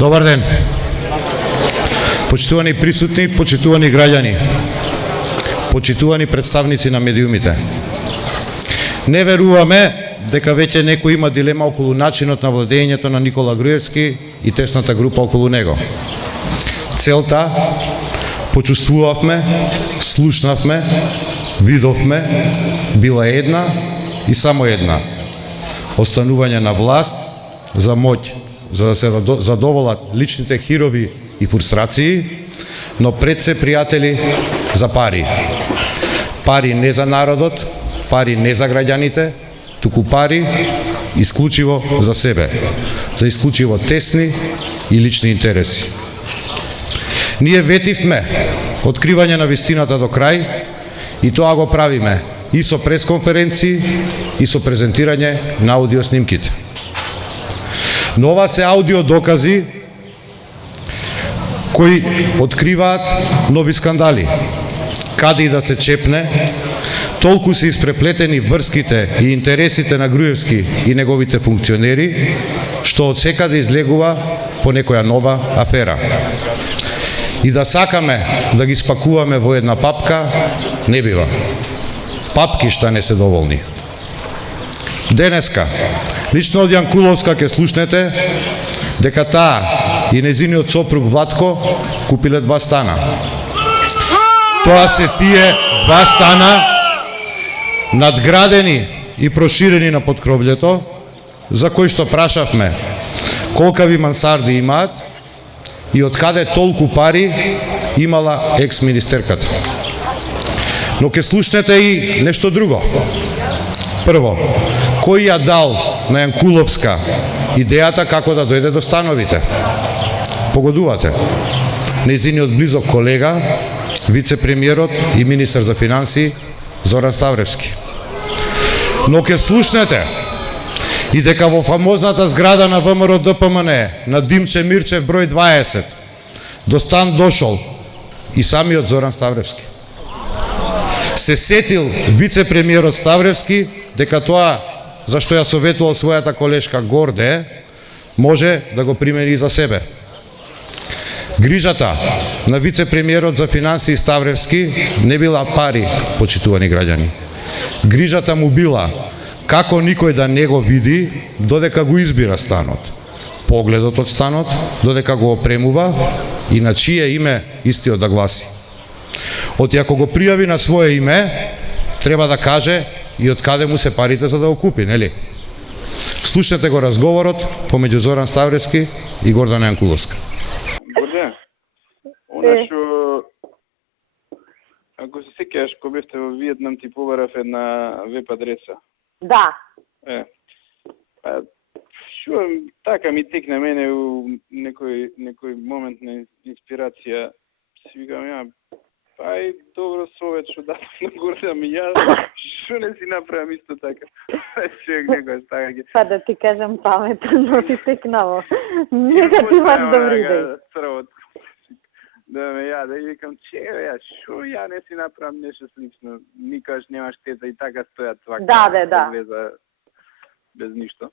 Добар ден. Почитувани присутни, почитувани граѓани, почитувани представници на медиумите. Не веруваме дека веќе некој има дилема околу начинот на владењето на Никола Груевски и тесната група околу него. Целта почувствувавме, слушнавме, видовме, била една и само една. Останување на власт за моќ, за да се задоволат личните хирови и фрустрации, но пред се, пријатели, за пари. Пари не за народот, пари не за граѓаните, туку пари исклучиво за себе, за исклучиво тесни и лични интереси. Ние ветивме откривање на вистината до крај и тоа го правиме и со пресконференции и со презентирање на аудиоснимките. Но ова се аудио докази кои откриваат нови скандали. Каде и да се чепне, толку се испреплетени врските и интересите на Груевски и неговите функционери, што од секаде излегува по некоја нова афера. И да сакаме да ги спакуваме во една папка, не бива. Папки што не се доволни. Денеска, лично од Јанкуловска ќе слушнете дека таа и незиниот сопруг Владко купиле 2 стана. Тоа се тие 2 стана надградени и проширени на поткровљето, за кои што прашавме колкави мансарди имаат и од каде толку пари имала екс-министерката. Но ќе слушнете и нешто друго. Прво, кој ја дал на Јанкуловска идејата како да дојде до становите? Погодувате. Нејзиниот близок колега, вице-премиерот и министар за финансии Зоран Ставревски. Но ќе слушнете и дека во фамозната зграда на ВМРО ДПМН на Димче Мирчев број 20 до стан дошол и самиот Зоран Ставревски. Се сетил вице-премиерот Ставревски дека тоа зашто ја советувал својата колешка Горде може да го примени за себе. Грижата на вице-премиерот за финансии Ставревски не била пари, почитувани граѓани. Грижата му била како никој да не го види додека го избира станот. Погледот од станот додека го опремува и на чие име истиот да гласи. Оти ако го пријави на свое име, треба да каже и од каде му се парите за да го купи, нели? Слушнете го разговорот помеѓу Зоран Ставревски и Гордана Јанкуловска. Горде, она што, ако се сеќаваш, кога бевте во Виетнам, ти побарав една веб адреса. Да. Па, што така ми текна мене у некој момент на инспирација, си викам ја, ај, добро совет што дадам на Горда ми јас, што не си направам исто така. Човек некојаш така ги. Па да ти кажам паметно, ти текнаво. Негативен добри идеи. Црвот. Да ме јаде и викам, ја, што ја не си направам нешто слично, никаш нема штета и така стојат свака. Да. Без ништо.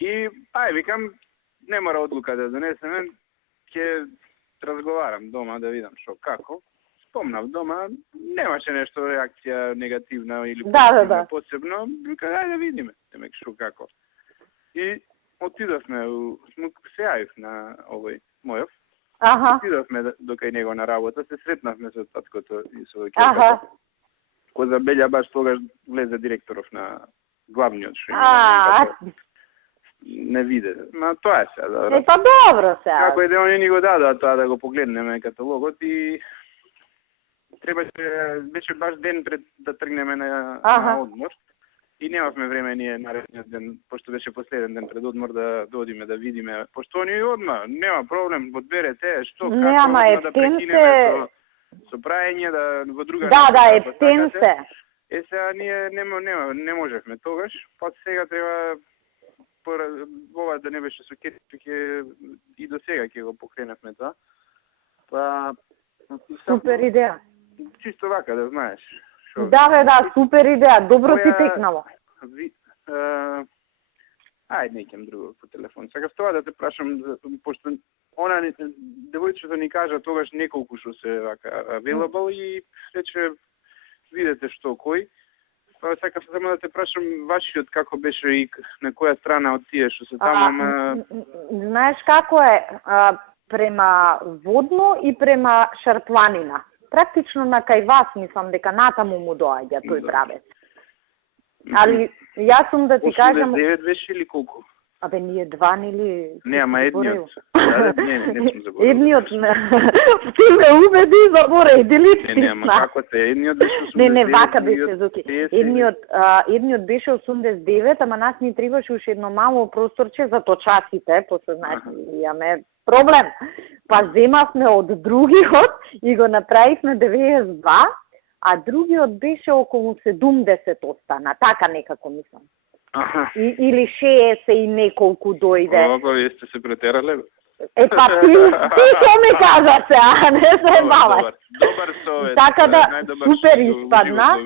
И, викам, не мора одлука да донесеме, ќе разговарам дома да видам што како. Спомнав дома, немаше нешто реакција негативна или позитивна посебно, вика, да видиме, немек што како. И отидовме, се јавив на овој мојов, отидовме до кај него на работа, се сретнавме со таткото и со ќерката. Кој забелја баш тогаш влезе директоров на главниот што има. Не виде, ма тоа е сега, добро. Па добро сега. Како и да они ни го дадоа тоа да го погледнеме каталогот и беше баш ден пред да тргнеме на одмор и немавме време ние наредниот ден, пошто беше последен ден пред одмор да одиме да видиме, пошто они одма, нема проблем, одбере те, што, како да прекинеме со праење, да во друга... Да, ептен се. Сега ние не можевме тогаш, па сега треба ова да не беше со кетчуп, и до сега ќе го покренавме тоа. Па... Супер идеја. Чисто вака, да знаеш. Да, супер идеја, добро ти текнало. Ајде, некем друго по телефон. Сега тоа да те прашам, пошто она девојчето ни кажа тогаш неколку што се вака available и рече видете што кој. Па сакав само да те прашам вашиот како беше и на која страна од тие што се таму. Знаеш како е према Водно и према Шарпланина. Практично на кај вас, мислам дека натаму му доаѓа тој правец. Али јас сум да ти кажам 89 беше или колку? Абе, ние два нели... Не, ама едниот. Не сум заборил. Едниот, ти ме убеди, забореј, делит. Не, ама како те, едниот беше 89. Не, вака беше, Зоки. Едниот беше 89, ама нас ни требаше уште едно мало просторче за точасите, после знаеш, имаме проблем. Па земавме од другиот и го направивме 92, а другиот беше околу 70 остана, така некако мислам. Или 60 и неколку дојде. Па вие сте се претерале? Па ти што ми кажа се, а не се баваш. Добар совет. Така да, супер испадна.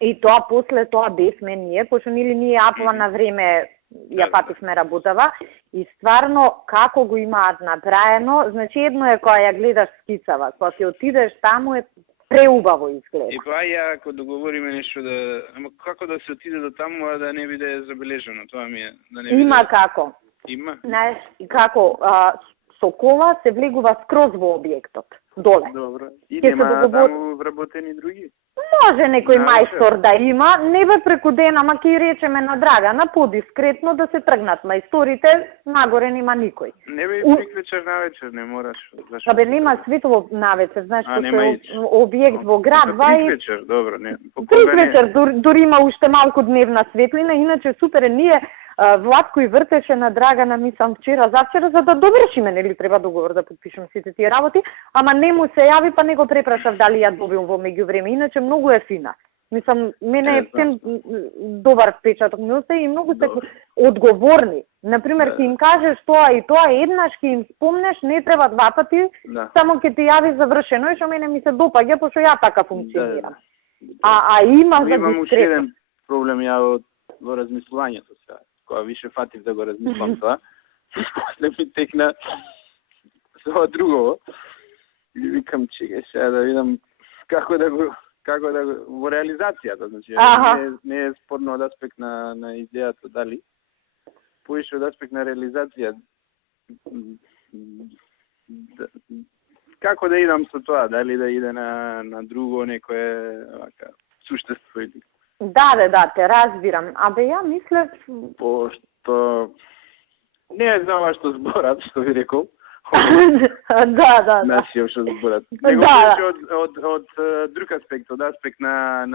И тоа, после тоа бевме ние, пошто ние апова на време ја пативме работава и стварно како го имаат направено, значи едно е кога ја гледаш скицава, кога ќе отидеш таму е преубаво изгледа. И па ја ако договориме нешто да, ама како да се отиде до таму а да не биде забележено, тоа ми е, да не биде. Има како. Има. Знаеш, како со кола се влегува скроз во објектот, доле. Добро. И нема таму вработени други? Може некој мајстор да има, не бе преку ден, ама ќе речеме на Драгана, подискретно да се тргнат мајсторите, нагоре нема никој. Не бе приквечер навечер, не мораш. Абе нема светло навечер, знаеш, што е објект во градва и... Приквечер, добро, не. Приквечер, дури има уште малку дневна светлина, иначе супер е, ние Владко и вртеше на Драгана, мислам вчера, завчера, за да довршиме, нели треба договор да подпишем сите тие работи, ама не му се јави, па не го препрашав дали ја добивам во меѓувреме, иначе многу е фина. Мислам, мене е добар впечаток ми остаи и многу се одговорни. Например, ќе им кажеш тоа и тоа, еднаш ќе им спомнеш, не треба два пати, само ќе ти јави завршено и што мене ми се допаѓа, пошто ја така функционирам. А има за имам уште еден проблем ја во размислувањето сега. Кога више фатив да го размислам тоа, после ми текна со друго. И викам, чекај сега да видам како да го во реализацијата, значи не е спорно од аспект на идејата дали, поише од аспект на реализација. Како да идам со тоа, дали да иде на друго некое вака суштество или Да, те разбирам. Абе, ја мислев... Пошто... Не е знала што зборат, што ви рекол. Да. Нашиот што зборат. Него беше од друг аспект, од аспект на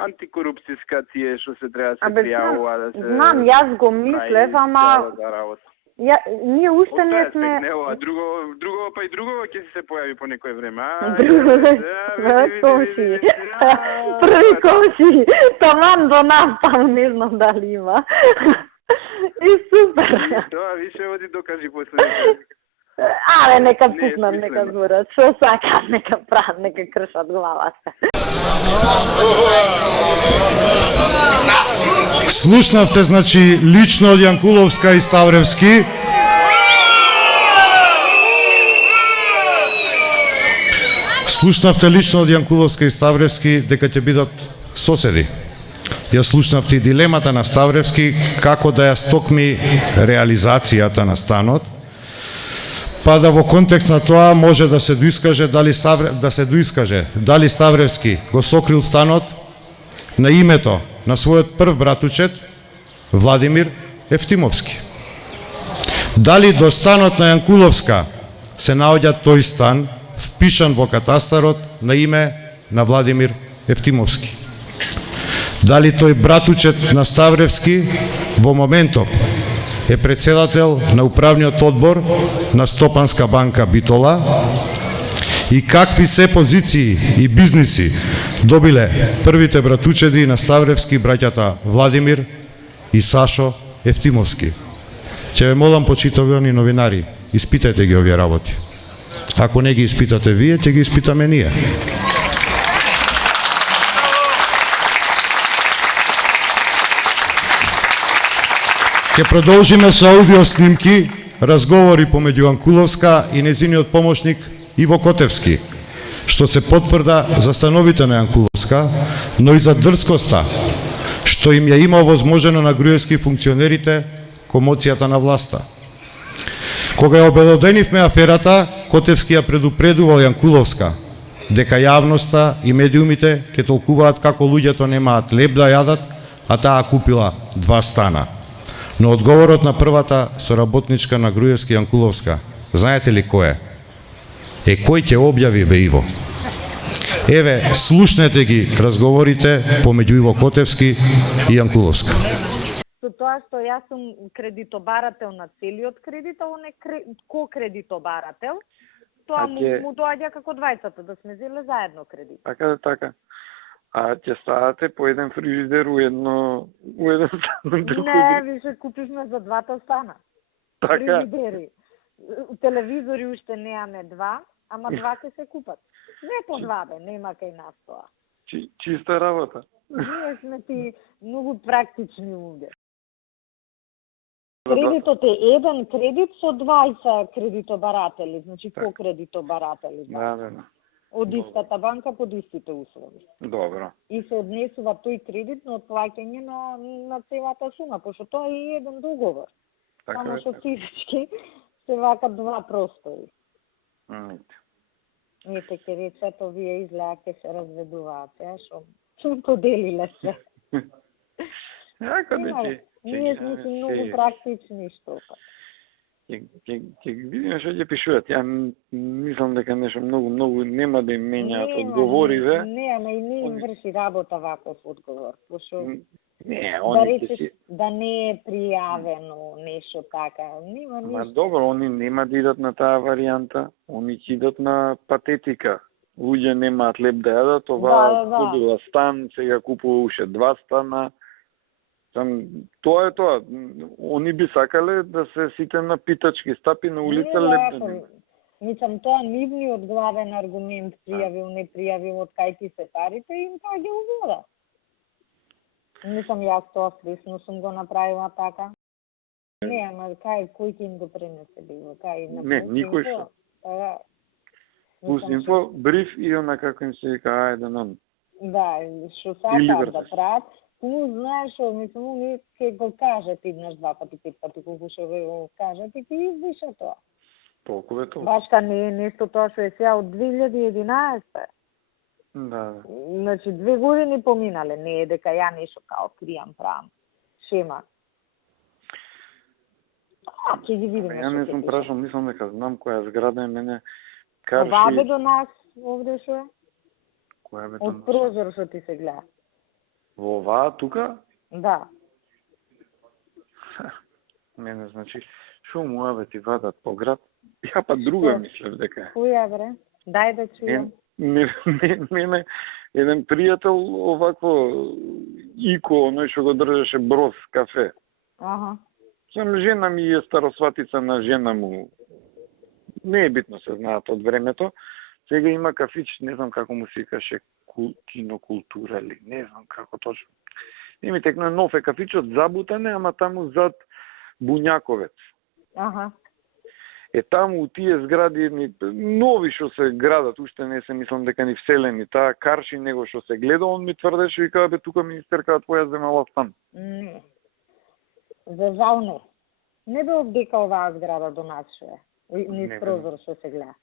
антикорупцијска тие што се треба се пријавува да се... Знам, јас го мислев, ама... Ние уште не сме... Друго па и друго ќе се појави по некој време. Комши. Први комши. Таман до нас, таму не знам дали има. И супер. Тоа више оди докажи после. Абе, нека пукнат, нека зборат. Шо сакат, нека прават, нека кршат главата. Слушнавте, значи, лично од Јанкуловска и Ставревски. Слушнавте лично од Јанкуловска и Ставревски дека ќе бидат соседи. Ја слушнавте и дилемата на Ставревски како да ја стокми реализацијата на станот, па да во контекст на тоа може да се доискаже дали Ставревски го сокрил станот на името на својот прв братучет Владимир Евтимовски. Дали до станот на Јанкуловска се наоѓа тој стан впишан во катастарот на име на Владимир Евтимовски. Дали тој братучет на Ставревски во моментов е председател на управниот одбор на Стопанска банка Битола и какви се позиции и бизниси добиле првите братучеди на Ставревски, браќата Владимир и Сашо Евтимовски. Ќе ве молам, почитувани новинари, испитајте ги овие работи. Ако не ги испитате вие, ќе ги испитаме ние. Ќе продолжиме со аудио снимки, разговори помеѓу Јанкуловска и незиниот помошник Иво Котевски, што се потврда за становите на Јанкуловска, но и за дрскоста, што им ја има овозможено на Груевски функционерите комоцијата на власта. Кога ја обелоденивме аферата, Котевски ја предупредувал Јанкуловска дека јавноста и медиумите ќе толкуваат како луѓето немаат леб да јадат, а таа купила 2 стана. Но одговорот на првата соработничка на Груевски Јанкуловска, знаете ли кој е? Кој ќе објави, бе, Иво? Еве, слушнете ги разговорите помеѓу Иво Котевски и Јанкуловска. Со тоа што јас сум кредитобарател на целиот кредит, а он е ко-кредитобарател, тоа му доаѓа како двајцата, да сме зеле заедно кредит. Така. А ќе ставате по еден фрижидер у еден стан? Не, више купивме за 2 стана. Така. Фрижидери. Телевизори уште неаме 2, ама 2 ќе се купат. Не по 2, бе, нема кај нас тоа. Чиста работа. Ние сме ти многу практични луѓе. Кредитот е еден кредит со 20 кредитобаратели, значи ко-кредитобаратели. Да. Од истата банка под истите услови. Добро. И се однесува тој кредит на отплаќање на целата сума, пошто тоа е еден договор. Само што физички се вакат 2 простори. Ете, ќе речето, вие изгледа ќе се разведуваате, што поделиле се. Ние сме си многу практични, што па. Ќе видиме што ќе пишуваат. Ја мислам дека нешто многу нема да им менјаат одговориве. Не, ама и не им врши работа ваков одговор. Пошто да не е пријавено нешто така. Ма добро, они нема да идат на таа варијанта. Они ќе идат на патетика. Луѓе немаат леб да јадат, ова купила стан, сега купува уште 2 стана. Тоа е тоа. Они би сакале да се сите на питачки стапи на улица лепнени. Мислам, тоа нивниот главен аргумент, пријавил, не пријавил, од кај ти се парите, им паѓа у вода. Мислам, јас тоа свесно сум го направила така. Не, ама кој ќе им го пренесе било? Не, никој што. Пус-инфо, бриф и она како им се вика, ајде нам. Да, што сакаат да прават. Кому знаеш, мислам, уни ќе го кажат еднаш, 2 пати, 5 пати, колку што го кажат и ќе извиша тоа. Толку е тоа. Башка не е нешто тоа што е сега од 2011. Да. Значи, 2 години поминале, не е дека ја нешто као кријам правам. Шема. Ќе ги видиме. Ја не сум прашал, мислам дека знам која зграда е мене карши. Ова бе до нас, овде што е? Која бе до нас? Од прозор што ти се гледа. Во оваа тука? Да. Мене, значи, шо му бе ти вадат по град? Ја па друга мислев дека. Која бре? Дај да чујам. Мене еден пријател овакво ико, оној што го држеше Броз кафе. Аха. Сам жена ми е старосватица на жена му. Не е битно, се знаат од времето. Сега има кафич, не знам како му се викаше, кинокултура или не знам како точно. Не ми текна нов е кафичот забутане, ама таму зад Буњаковец. Аха. Таму у тие згради нови што се градат, уште не се мислам дека ни вселени, таа карши него што се гледа, он ми тврдеше, вика, бе, тука министерка твоја земала стан. Не. За жал не. Не бе обдека оваа зграда до нас што е. Низ прозор што се гледа.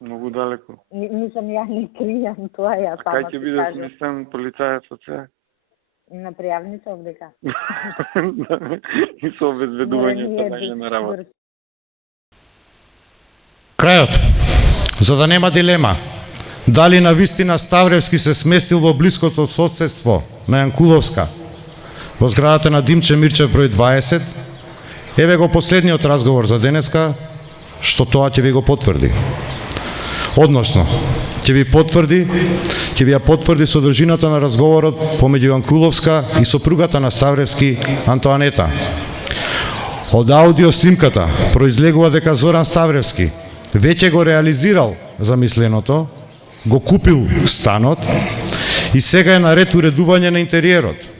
Многу далеко. Мислам, ја не кријам тоа, ја сама кај ќе биде сместен полицајецот сега? На пријавница обдека. И со обезбедувањето на работа. Крајот. За да нема дилема, дали на вистина Ставревски се сместил во блиското соседство на Јанкуловска, во зградата на Димче Мирчев број 20, еве го последниот разговор за денеска, што тоа ќе ви го потврди. Односно, ќе ви ја потврди содржината на разговорот помеѓу Јанкуловска и сопругата на Ставревски, Антоанета. Од аудио снимката произлегува дека Зоран Ставревски веќе го реализирал замисленото, го купил станот и сега е наред уредување на интериерот,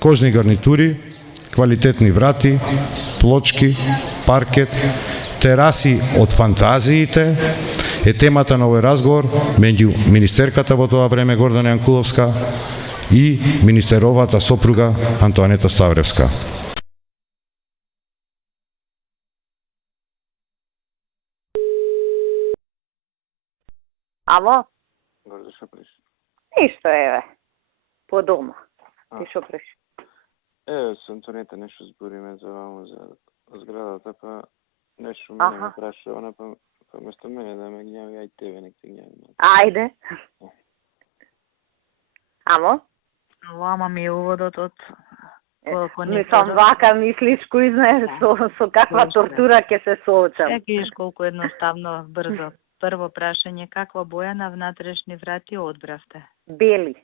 кожни гарнитури, квалитетни врати, плочки, паркет, тераси од фантазиите е темата на овој разговор меѓу министерката во тоа време Гордана Јанкуловска и министеровата сопруга Антоанета Ставревска. Ало? Гордо, што приш? Ништо, еве. По дома. Ти шо преш? Со Антонета нешто збориме за вамо за зградата, па нешто мене праша, она па место мене да ме гњави, ај тебе нек те гњави. Ајде. Ало? Ама ми е уводот од Мислам, вака мислиш, кој знае со каква тортура ќе се соочам. Сега виж колку едноставно, брзо. Прво прашање, каква боја на внатрешни врати одбравте? Бели.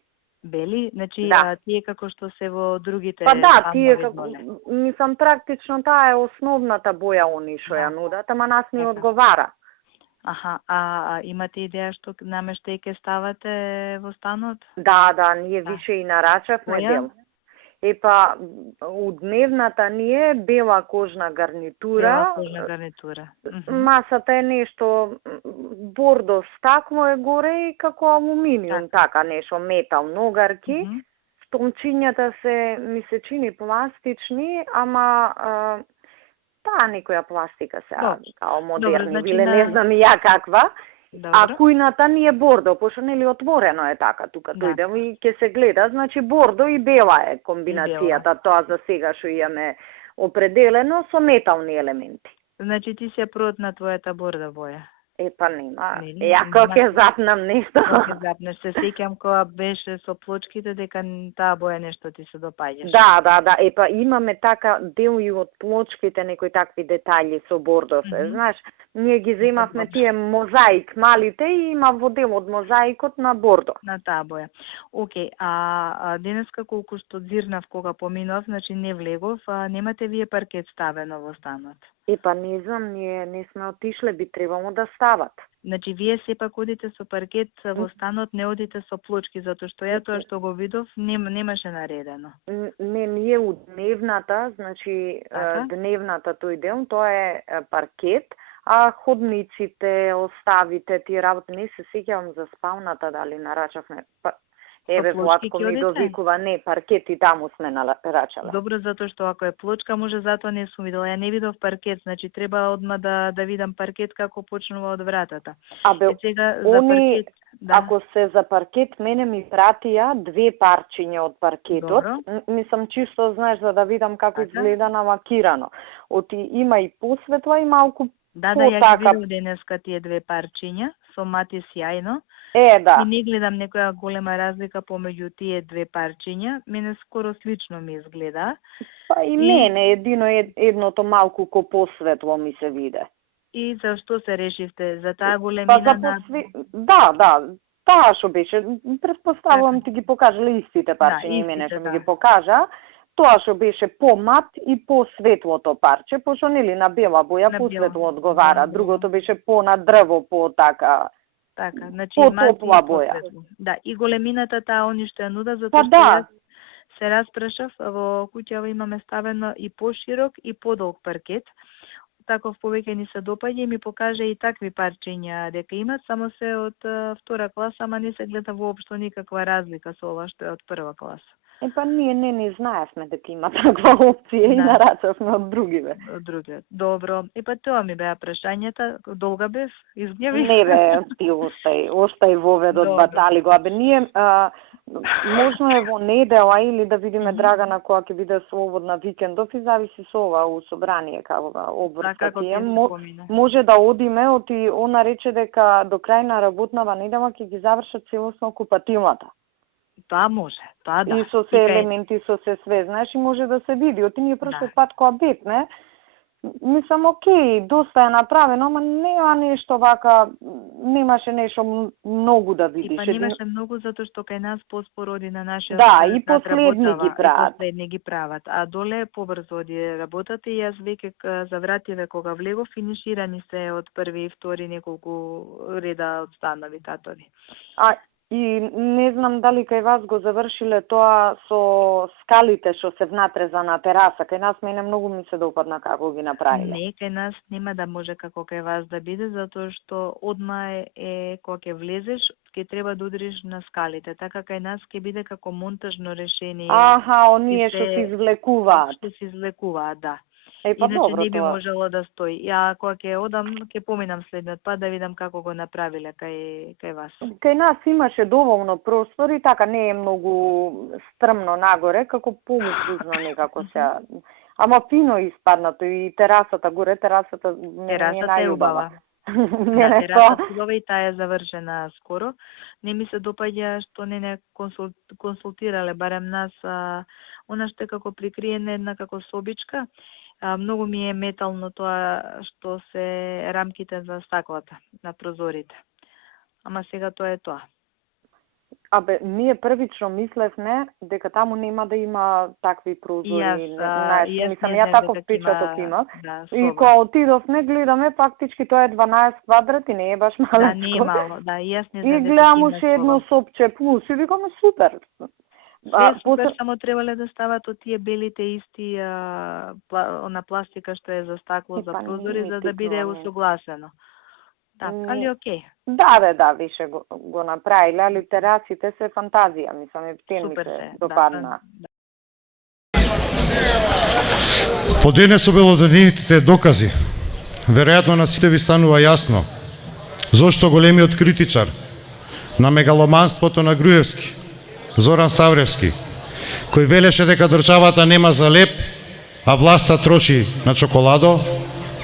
Бели? Значи, Да. тие како што се во другите... Па да, тие станови како... Мислам, практично таа е основната боја они што ја нудат, ама нас ни одговара. Аха, а имате идеја што намештај ќе ставате во станот? Да, ние више и нарачавме Која? дел. Епа, у дневната ни е бела кожна гарнитура. Бела кожна гарнитура. Масата е нешто бордо стакло е горе и како алуминиум, така нешто, метал, ногарки. Стомчињата се, ми се чини пластични, ама таа некоја пластика се, као модерни, значи биле, не знам и ја каква. Добро. А кујната ни е бордо, пошто нели отворено е така, тука дојдем и ќе се гледа, значи бордо и бела е комбинацијата, тоа за сега што имаме определено со метални елементи. Значи ти се прот на твојата борда боја? Епа нема. Нели? Ја кога ќе запнам нешто. Кога запнеш, се сеќам кога беше со плочките дека таа боја нешто ти се допаѓаше. Да. Епа имаме така дел и од плочките, некои такви детаљи со бордо се. Знаеш, ние ги земавме тие мозаик малите и има во дел од мозаикот на бордо. На таа боја. Океј, а денеска колку што зирнав кога поминав, значи не влегов, немате вие паркет ставено во станот? Епа не знам, ние не сме отишле, би требало да стават. Значи вие сепак одите со паркет во станот, не одите со плочки, затоа што ја тоа што го видов немаше наредено. Не, ние у дневната, значи дневната тој дел, тоа е паркет, а ходниците, оставите, тие работи, не се сеќавам за спалната дали нарачавме. Еве Владко ми довикува, не, паркет и таму сме нарачале. Добро, затоа што ако е плочка, може затоа не сум видела. Ја не видов паркет, значи треба одма да видам паркет како почнува од вратата. Абе, сега за они, паркет, да. ако се за паркет, мене ми пратија 2 парчиња од паркетот. Мислам чисто, знаеш, за да видам како изгледа навакирано. Оти има и посветла и малку Да, ја ги видов денеска тие 2 парчиња, со мати сјајно. Да. И не гледам некоја голема разлика помеѓу тие 2 парчиња, мене скоро слично ми изгледа. Па и мене, едното малку ко посветло ми се виде. И зашто се решивте? За таа големина Да, таа што беше, претпоставувам ти ги покажале истите парчиња, мене што ми ги покажа. Тоа што беше помат и посветлото парче, пошто нели на бела боја посветло одговара, другото беше на дрво, по така. Така, значи топла боја. Да, и големината таа они што ја нуда, затоа што јас се распрашав, во куќава имаме ставено и поширок и подолг паркет. Таков повеќе ни се допаѓа и ми покажа и такви парчиња дека имат, само се од втора класа, ама не се гледа воопшто никаква разлика со ова што е од прва класа. Епа ние не знаевме дека има таква опција и нарачавме од другиве. Од другиве. Добро. Епа тоа ми беа прашањата. Долга бев? Изгневих? Не бе, ти остај воведот, батали го. Абе ние можно е во недела или да видиме Драгана која ќе биде слободна викендов и зависи со ова у собрание како обврска тие. Може да одиме, оти она рече дека до крај на работнава недела ќе ги завршат целосно купатилата. Тоа може, тоа да. И со се елементи, со се све, знаеш, и може да се види. Оти ние прошлиот пат кога бевме, мислам, окей, доста е направено, ама нема нешто вака, немаше нешто многу да видиш. И па немаше многу затоа што кај нас поспор оди на нашиот и последни ги прават. И последни ги прават. А доле побрзо оди работата и јас веќе за вративе кога влегов, финиширани се од први и втори неколку реда од станови татови. И не знам дали кај вас го завршиле тоа со скалите што се внатре за на тераса. Кај нас мене многу ми се допадна како ги направиле. Не, кај нас нема да може како кај вас да биде, затоа што одма е кога ќе влезеш, ќе треба да удриш на скалите. Така кај нас ќе биде како монтажно решение. Аха, оние што се извлекуваат. Што се извлекуваат, да. Па Иначе добро не би тоа. можело да стои. Ја кога ќе одам, ќе поминам следниот пат да видам како го направиле кај вас. Кај нас имаше доволно простори, така не е многу стрмно нагоре, како полуфризно некако се. Ама фино испаднато и терасата горе, терасата ми е Терасата е убава. Не, Терасата е убава и таа е завршена скоро. Не ми се допаѓа што не консултирале, барем нас, она што е како прикриена една како собичка. Многу ми е метално тоа што се рамките за стаклата на прозорите. Ама сега тоа е тоа. Абе, ние првично мислевме дека таму нема да има такви прозори. Ја таков впечаток имав. И кога отидовме, гледаме, фактички тоа е 12 квадрати, не е баш малко. Да, не е мало, да, и јас не знам. И гледам уште едно сопче плюс и викаме супер. Све супер, само требале да стават од тие белите исти на пластика што е за стакло, за прозори, за да биде усогласено. Да, али окей. Да, више го направиле, али терасите се фантазија, мислам, птен ми се допадна. По денес обелоденетите докази, веројатно на сите ви станува јасно зошто големиот критичар на мегаломанството на Груевски, Зоран Ставревски, кој велеше дека државата нема за леп, а власта троши на чоколадо,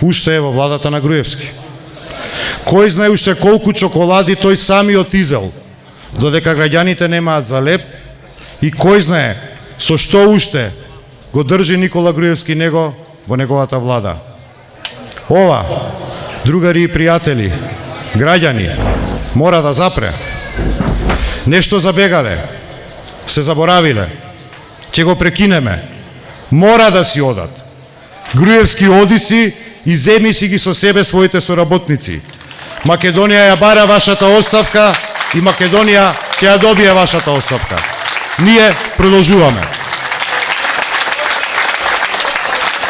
уште е во владата на Груевски. Кој знае уште колку чоколади тој самиот изел, додека граѓаните немаат за леп, и кој знае со што уште го држи Никола Груевски него во неговата влада. Ова, другари и пријатели, граѓани, мора да запре. Нешто забегале, се заборавиле, ќе го прекинеме. Мора да си одат. Груевски, оди си и земи си ги со себе своите соработници. Македонија ја бара вашата оставка и Македонија ќе ја добие вашата оставка. Ние продолжуваме.